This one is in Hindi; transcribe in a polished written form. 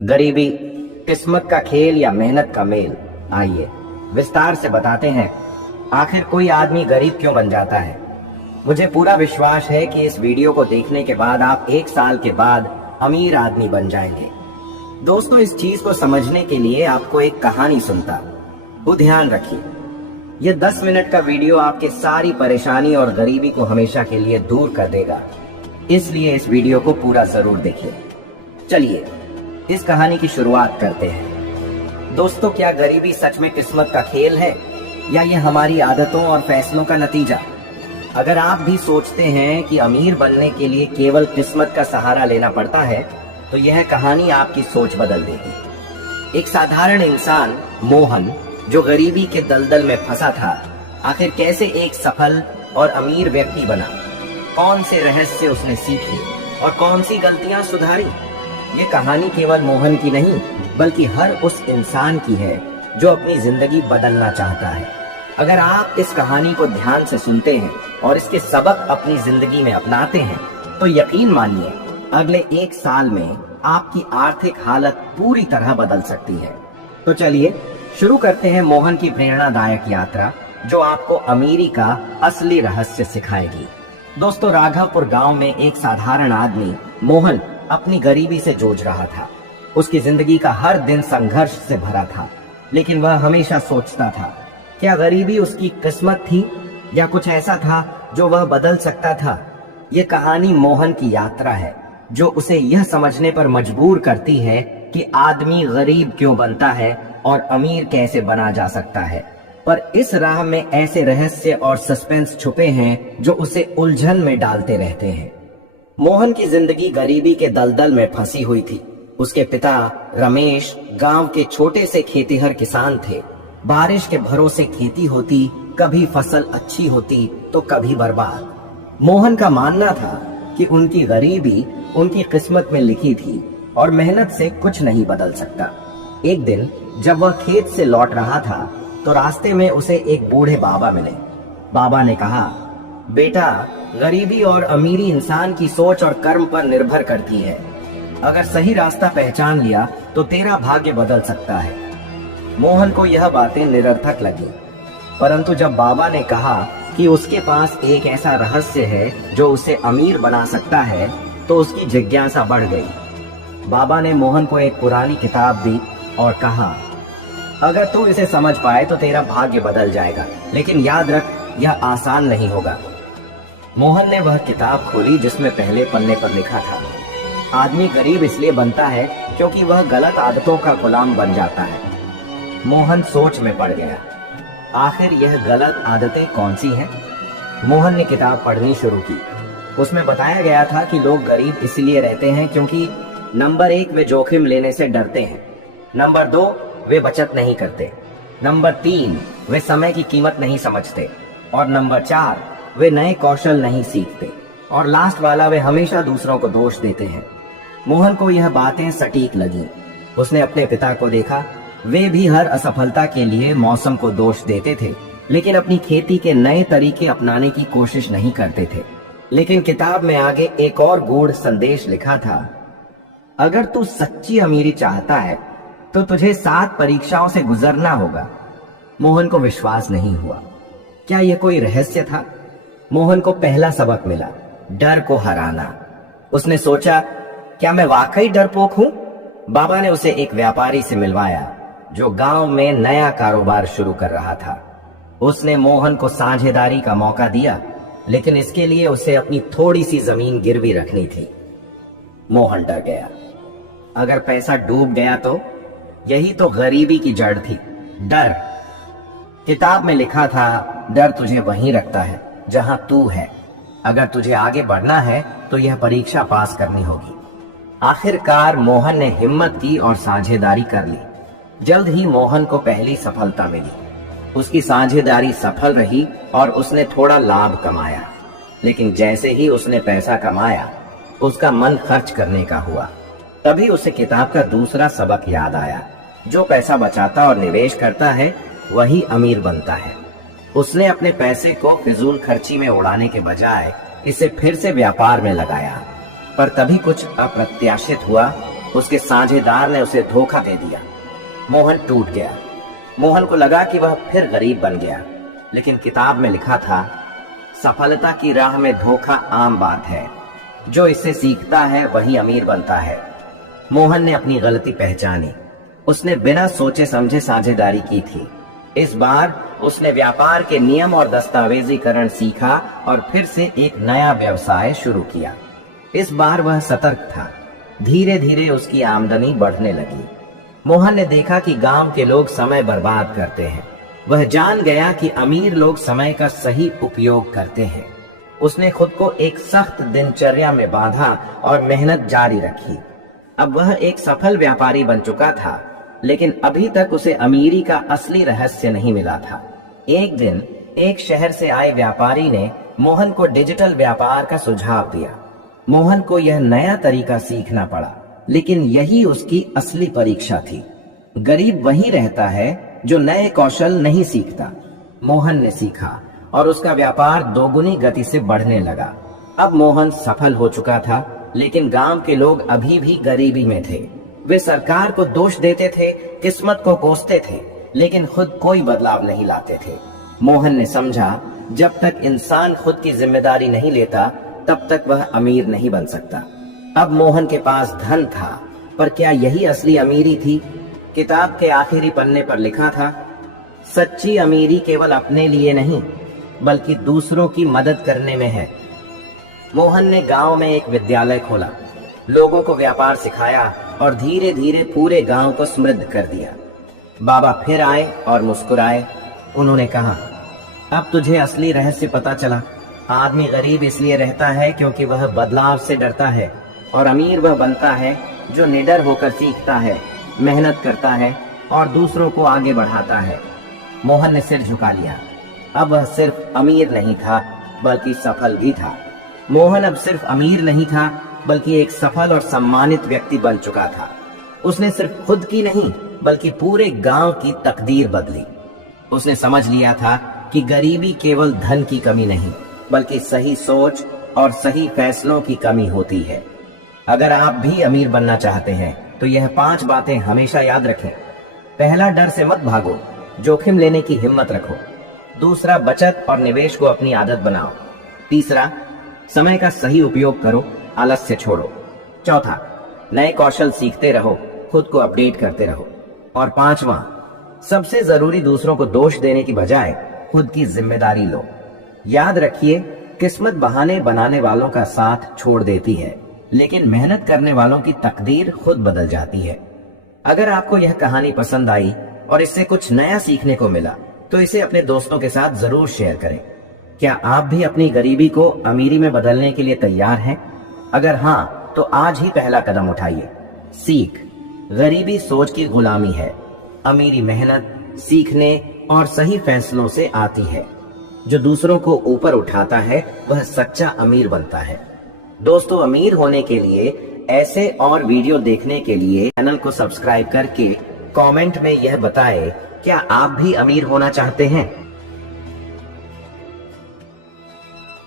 गरीबी किस्मत का खेल या मेहनत का मेल। आइए विस्तार से बताते हैं आखिर कोई आदमी गरीब क्यों बन जाता है। मुझे पूरा विश्वास है कि इस वीडियो को देखने के बाद आप 1 साल के बाद अमीर आदमी बन जाएंगे। दोस्तों, इस चीज को समझने के लिए आपको एक कहानी सुनता वो ध्यान रखिए। यह 10 मिनट का वीडियो आपके सारी परेशानी और गरीबी को हमेशा के लिए दूर कर देगा, इसलिए इस वीडियो को पूरा जरूर देखिए। चलिए इस कहानी की शुरुआत करते हैं। दोस्तों, क्या गरीबी सच में किस्मत का खेल है या ये हमारी आदतों और फैसलों का नतीजा? अगर आप भी सोचते हैं कि अमीर बनने के लिए केवल किस्मत का सहारा लेना पड़ता है, तो यह कहानी आपकी सोच बदल देगी। एक साधारण इंसान मोहन, जो गरीबी के दलदल में फंसा था, आखिर कैसे एक सफल और अमीर व्यक्ति बना? कौन से रहस्य उसने सीखे और कौन सी गलतियां सुधारी? ये कहानी केवल मोहन की नहीं, बल्कि हर उस इंसान की है जो अपनी जिंदगी बदलना चाहता है। अगर आप इस कहानी को ध्यान से सुनते हैं और इसके सबक अपनी जिंदगी में अपनाते हैं, तो यकीन मानिए अगले 1 साल में आपकी आर्थिक हालत पूरी तरह बदल सकती है। तो चलिए शुरू करते हैं मोहन की प्रेरणादायक यात्रा, जो आपको अमीरी का असली रहस्य सिखाएगी। दोस्तों, राघवपुर गांव में एक साधारण आदमी मोहन अपनी गरीबी से जूझ रहा था। उसकी जिंदगी का हर दिन संघर्ष से भरा था, लेकिन वह हमेशा सोचता था, क्या गरीबी उसकी किस्मत थी या कुछ ऐसा था जो वह बदल सकता था? ये कहानी मोहन की यात्रा है, जो उसे यह समझने पर मजबूर करती है कि आदमी गरीब क्यों बनता है और अमीर कैसे बना जा सकता है। पर इस राह में ऐसे रहस्य और सस्पेंस छुपे हैं जो उसे उलझन में डालते रहते हैं। मोहन की जिंदगी गरीबी के दलदल में फंसी हुई थी। उसके पिता रमेश गांव के छोटे से खेतीहर किसान थे। बारिश के भरोसे खेती होती, कभी फसल अच्छी होती तो कभी बर्बाद। मोहन का मानना था कि उनकी गरीबी उनकी किस्मत में लिखी थी और मेहनत से कुछ नहीं बदल सकता। एक दिन जब वह खेत से लौट रहा था, तो रास्ते में उसे एक बूढ़े बाबा मिले। बाबा ने कहा, बेटा, गरीबी और अमीरी इंसान की सोच और कर्म पर निर्भर करती है। अगर सही रास्ता पहचान लिया तो तेरा भाग्य बदल सकता है। मोहन को यह बातें निरर्थक लगी, परंतु जब बाबा ने कहा कि उसके पास एक ऐसा रहस्य है जो उसे अमीर बना सकता है, तो उसकी जिज्ञासा बढ़ गई। बाबा ने मोहन को एक पुरानी किताब दी और कहा, अगर तू इसे समझ पाए तो तेरा भाग्य बदल जाएगा, लेकिन याद रख, यह आसान नहीं होगा। मोहन ने वह किताब खोली जिसमें पहले पन्ने पर लिखा था, आदमी गरीब इसलिए बनता है क्योंकि वह गलत आदतों का गुलाम बन जाता है। मोहन सोच में पड़ गया, आखिर यह गलत आदतें कौन सी हैं? मोहन ने किताब पढ़नी शुरू की। उसमें बताया गया था कि लोग गरीब इसलिए रहते हैं क्योंकि नंबर 1, वे जोखिम लेने से डरते हैं। नंबर 2, वे बचत नहीं करते। नंबर 3, वे समय की कीमत नहीं समझते। और नंबर 4, वे नए कौशल नहीं सीखते। और लास्ट वाला, वे हमेशा दूसरों को दोष देते हैं। मोहन को यह बातें सटीक लगी। उसने अपने पिता को देखा, वे भी हर असफलता के लिए मौसम को दोष देते थे, लेकिन अपनी खेती के नए तरीके अपनाने की कोशिश नहीं करते थे। लेकिन किताब में आगे एक और गूढ़ संदेश लिखा था, अगर तू सच्ची अमीरी चाहता है तो तुझे 7 परीक्षाओं से गुजरना होगा। मोहन को विश्वास नहीं हुआ। क्या यह कोई रहस्य था? मोहन को पहला सबक मिला, डर को हराना। उसने सोचा, क्या मैं वाकई डरपोक हूं? बाबा ने उसे एक व्यापारी से मिलवाया जो गांव में नया कारोबार शुरू कर रहा था। उसने मोहन को साझेदारी का मौका दिया, लेकिन इसके लिए उसे अपनी थोड़ी सी जमीन गिरवी रखनी थी। मोहन डर गया, अगर पैसा डूब गया तो? यही तो गरीबी की जड़ थी, डर। किताब में लिखा था, डर तुझे वहीं रखता है जहां तू है। अगर तुझे आगे बढ़ना है तो यह परीक्षा पास करनी होगी। आखिरकार मोहन ने हिम्मत की और साझेदारी कर ली। जल्द ही मोहन को पहली सफलता मिली। उसकी साझेदारी सफल रही और उसने थोड़ा लाभ कमाया। लेकिन जैसे ही उसने पैसा कमाया, उसका मन खर्च करने का हुआ। तभी उसे किताब का दूसरा सबक याद आया, जो पैसा बचाता और निवेश करता है वही अमीर बनता है। उसने अपने पैसे को फिजूल खर्ची में उड़ाने के बजाय इसे फिर से व्यापार में लगाया। पर तभी कुछ अप्रत्याशित हुआ। उसके साझेदार ने उसे धोखा दे दिया। मोहन टूट गया। मोहन को लगा कि वह फिर गरीब बन गया, लेकिन किताब में लिखा था, सफलता की राह में धोखा आम बात है, जो इससे सीखता है वही अमीर बनता है। मोहन ने अपनी गलती पहचानी। उसने बिना सोचे समझे साझेदारी की थी। इस बार उसने व्यापार के नियम और दस्तावेजीकरण सीखा और फिर से एक नया व्यवसाय शुरू किया। इस बार वह सतर्क था। धीरे धीरे उसकी आमदनी बढ़ने लगी। मोहन ने देखा कि गांव के लोग समय बर्बाद करते हैं। वह जान गया कि अमीर लोग समय का सही उपयोग करते हैं। उसने खुद को एक सख्त दिनचर्या में बांधा और मेहनत जारी रखी। अब वह एक सफल व्यापारी बन चुका था, लेकिन अभी तक उसे अमीरी का असली रहस्य नहीं मिला था। एक दिन एक शहर से आए व्यापारी ने मोहन को डिजिटल व्यापार का सुझाव दिया। मोहन को यह नया तरीका सीखना पड़ा, लेकिन यही उसकी असली परीक्षा थी। गरीब वही रहता है जो नए कौशल नहीं सीखता। मोहन ने सीखा और उसका व्यापार दोगुनी गति से बढ़ने लगा। अब मोहन सफल हो चुका था, लेकिन गांव के लोग अभी भी गरीबी में थे। वे सरकार को दोष देते थे, किस्मत को कोसते थे, लेकिन खुद कोई बदलाव नहीं लाते थे। मोहन ने समझा, जब तक इंसान खुद की जिम्मेदारी नहीं लेता, तब तक वह अमीर नहीं बन सकता। अब मोहन के पास धन था, पर क्या यही असली अमीरी थी? किताब के आखिरी पन्ने पर लिखा था, सच्ची अमीरी केवल अपने लिए नहीं, बल्कि दूसरों की मदद करने में है। मोहन ने गांव में एक विद्यालय खोला, लोगों को व्यापार सिखाया और धीरे धीरे पूरे गांव को समृद्ध कर दिया। बाबा फिर आए और मुस्कुराए। उन्होंने कहा, अब तुझे असली रहस्य पता चला। आदमी गरीब इसलिए रहता है क्योंकि वह बदलाव से डरता है, और अमीर वह बनता है जो निडर होकर सीखता है, मेहनत करता है और दूसरों को आगे बढ़ाता है। मोहन ने सिर झुका लिया। अब वह सिर्फ अमीर नहीं था, बल्कि सफल भी था। मोहन अब सिर्फ अमीर नहीं था, बल्कि एक सफल और सम्मानित व्यक्ति बन चुका था। उसने सिर्फ खुद की नहीं, बल्कि पूरे गांव की तकदीर बदली। उसने समझ लिया था कि गरीबी केवल धन की कमी नहीं, बल्कि सही सोच और सही फैसलों की कमी होती है। अगर आप भी अमीर बनना चाहते हैं, तो यह 5 बातें हमेशा याद रखें। पहला, डर से मत भागो, जोखिम लेने की हिम्मत रखो। दूसरा, बचत और निवेश को अपनी आदत बनाओ। तीसरा, समय का सही उपयोग करो, आलस्य छोड़ो। चौथा, नए कौशल सीखते रहो, खुद को अपडेट करते रहो। और 5वां, सबसे जरूरी, दूसरों को दोष देने की बजाय खुद की जिम्मेदारी लो। याद रखिए, किस्मत बहाने बनाने वालों का साथ छोड़ देती है, लेकिन मेहनत करने वालों की तकदीर खुद बदल जाती है। अगर आपको यह कहानी पसंद आई और इससे कुछ नया सीखने को मिला, तो इसे अपने दोस्तों के साथ जरूर शेयर करें। क्या आप भी अपनी गरीबी को अमीरी में बदलने के लिए तैयार हैं? अगर हाँ, तो आज ही पहला कदम उठाइए। सीख, गरीबी सोच की गुलामी है, अमीरी मेहनत, सीखने और सही फैसलों से आती है। जो दूसरों को ऊपर उठाता है, वह सच्चा अमीर बनता है। दोस्तों, अमीर होने के लिए, ऐसे और वीडियो देखने के लिए चैनल को सब्सक्राइब करके कमेंट में यह बताएं, क्या आप भी अमीर होना चाहते हैं?